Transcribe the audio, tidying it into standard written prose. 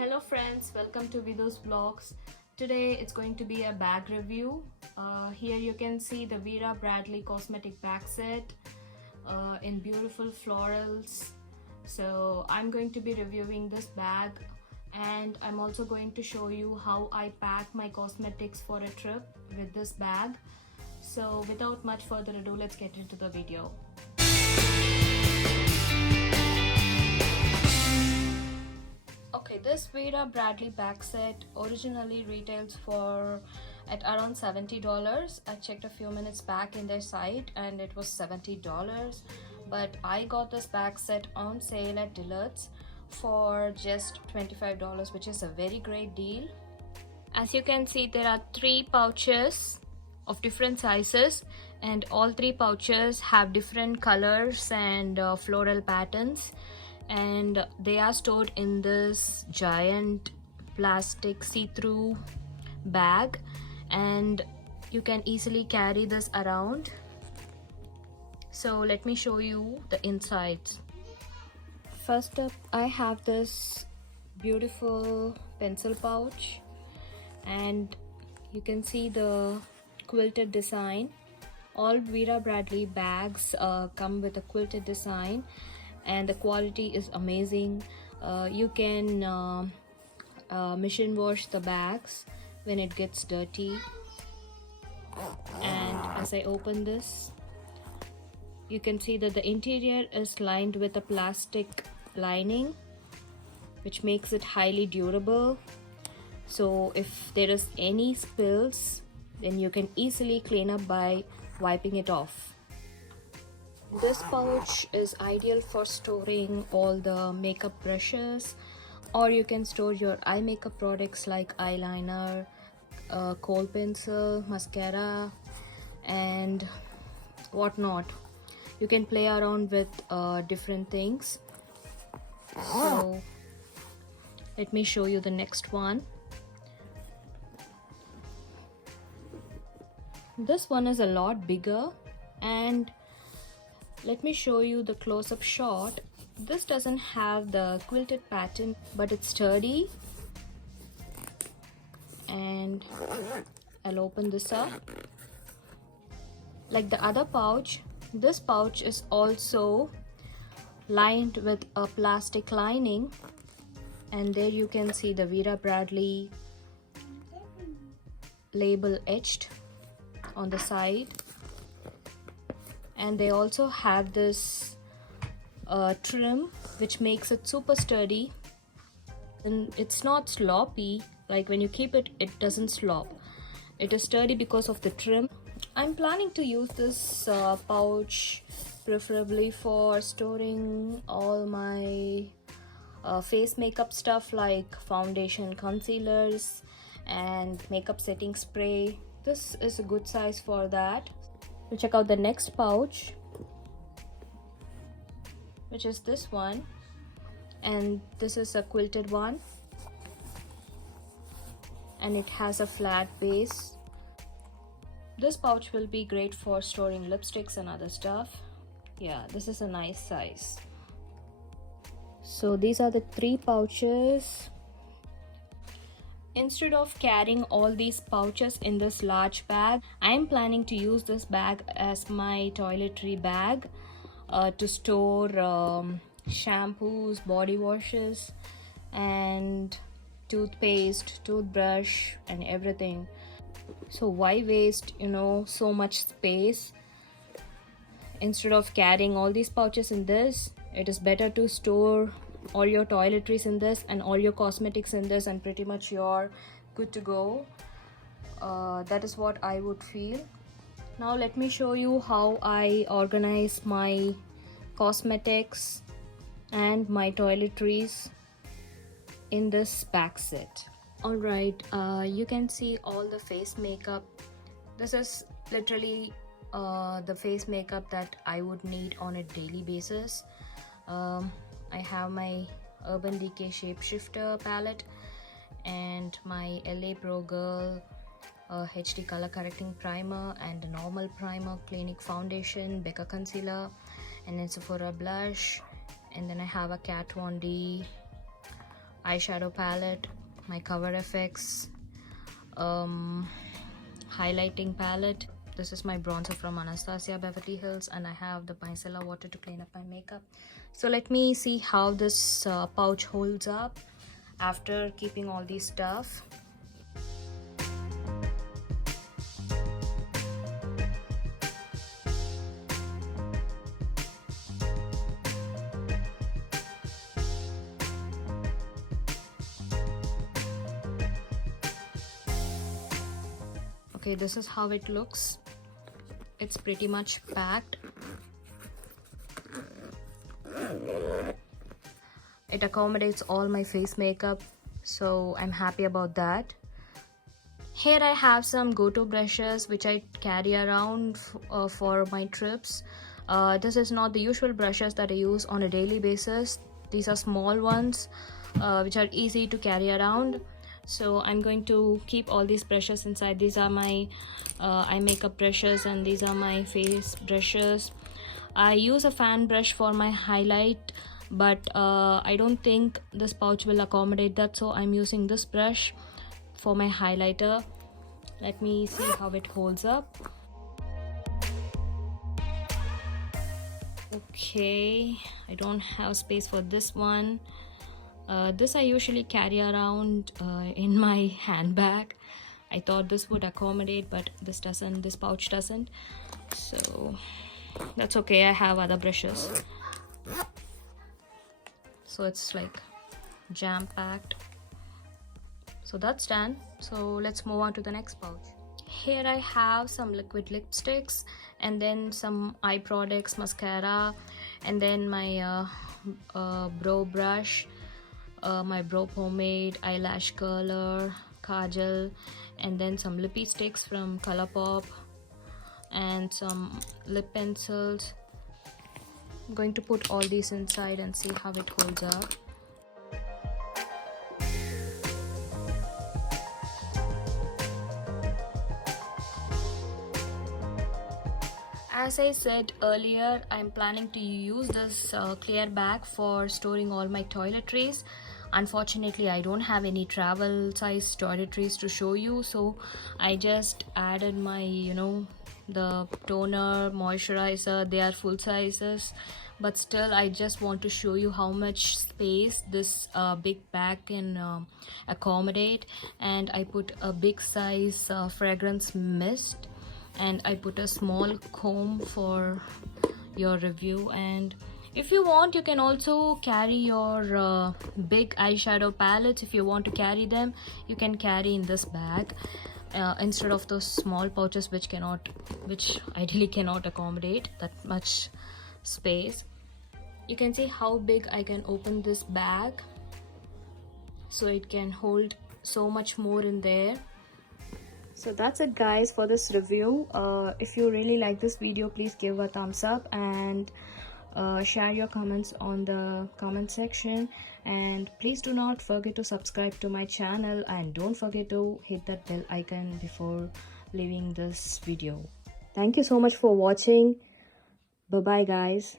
Hello friends, welcome to Vidhu's Vlogs. Today it's going to be a bag review. Here you can see the Vera Bradley cosmetic bag set in beautiful florals. So I'm going to be reviewing this bag, and I'm also going to show you how I pack my cosmetics for a trip with this bag. So without much further ado, let's get into the video. Okay, this Vera Bradley bag set originally retails for at around $70. I checked a few minutes back in their site and it was $70, but I got this bag set on sale at Dillard's for just $25, which is a very great deal. As you can see, there are 3 pouches of different sizes, and all 3 pouches have different colors and floral patterns, and they are stored in this giant plastic see-through bag, and you can easily carry this around. So let me show you the insides. First up, I have this beautiful pencil pouch, and you can see the quilted design. All Vera Bradley bags come with a quilted design, and the quality is amazing. You can machine wash the bags when it gets dirty. And as I open this, you can see that the interior is lined with a plastic lining, which makes it highly durable. So if there is any spills, then you can easily clean up by wiping it off. This pouch is ideal for storing all the makeup brushes, or you can store your eye makeup products like eyeliner, kohl pencil, mascara, and whatnot. You can play around with different things. So let me show you the next one. This one is a lot bigger, and let me show you the close-up shot. This doesn't have the quilted pattern, but it's sturdy. And I'll open this up. Like the other pouch, this pouch is also lined with a plastic lining, and there you can see the Vera Bradley label etched on the side. And they also have this trim, which makes it super sturdy, and it's not sloppy. Like when you keep it, it doesn't slop. It is sturdy because of the trim. I'm planning to use this pouch preferably for storing all my face makeup stuff like foundation, concealers, and makeup setting spray. This is a good size for that. We'll check out the next pouch, which is this one, and this is a quilted one, and it has a flat base. This pouch will be great for storing lipsticks and other stuff. Yeah, this is a nice size. So these are the 3 pouches. Instead of carrying all these pouches in this large bag, I am planning to use this bag as my toiletry bag to store shampoos, body washes, and toothpaste, toothbrush, and everything. So why waste, so much space? Instead of carrying all these pouches in this, it is better to store all your toiletries in this and all your cosmetics in this, and pretty much you're good to go. That is what I would feel. Now let me show you how I organize my cosmetics and my toiletries in this bag set. Alright, you can see all the face makeup. This is literally the face makeup that I would need on a daily basis. I have my Urban Decay Shapeshifter palette and my LA Pro Girl HD color correcting primer, and a normal primer, Clinique foundation, Becca concealer, and then Sephora blush, and then I have a Kat Von D eyeshadow palette, my Cover FX highlighting palette. This is my bronzer from Anastasia Beverly Hills, and I have the micellar water to clean up my makeup. So let me see how this pouch holds up after keeping all these stuff. Okay, this is how it looks. It's pretty much packed. It accommodates all my face makeup, so I'm happy about that. Here I have some go-to brushes which I carry around for my trips. This is not the usual brushes that I use on a daily basis. These are small ones which are easy to carry around. So I'm going to keep all these brushes inside. These are my eye makeup brushes, and these are my face brushes. I use a fan brush for my highlight, but I don't think this pouch will accommodate that, so I'm using this brush for my highlighter. Let me see how it holds up. Okay, I don't have space for this one. This I usually carry around in my handbag. I thought this would accommodate, but this doesn't, this pouch doesn't, so that's okay. I have other brushes, so it's like jam-packed. So that's done. So let's move on to the next pouch. Here I have some liquid lipsticks, and then some eye products, mascara, and then my brow brush, my brow pomade, eyelash curler, kajal, and then some lippy sticks from Colourpop, and some lip pencils. I'm going to put all these inside and see how it holds up. As I said earlier, I'm planning to use this clear bag for storing all my toiletries. Unfortunately, I don't have any travel size toiletries to show you, so I just added my, the toner, moisturizer. They are full sizes, but still I just want to show you how much space this big bag can accommodate. And I put a big size fragrance mist, and I put a small comb for your review. And if you want, you can also carry your big eyeshadow palettes. If you want to carry them, you can carry in this bag instead of those small pouches which ideally cannot accommodate that much space. You can see how big I can open this bag, so it can hold so much more in there. So that's it, guys, for this review. If you really like this video, please give a thumbs up and share your comments on the comment section, and please do not forget to subscribe to my channel, and don't forget to hit that bell icon before leaving this video. Thank you so much for watching. Bye bye, guys.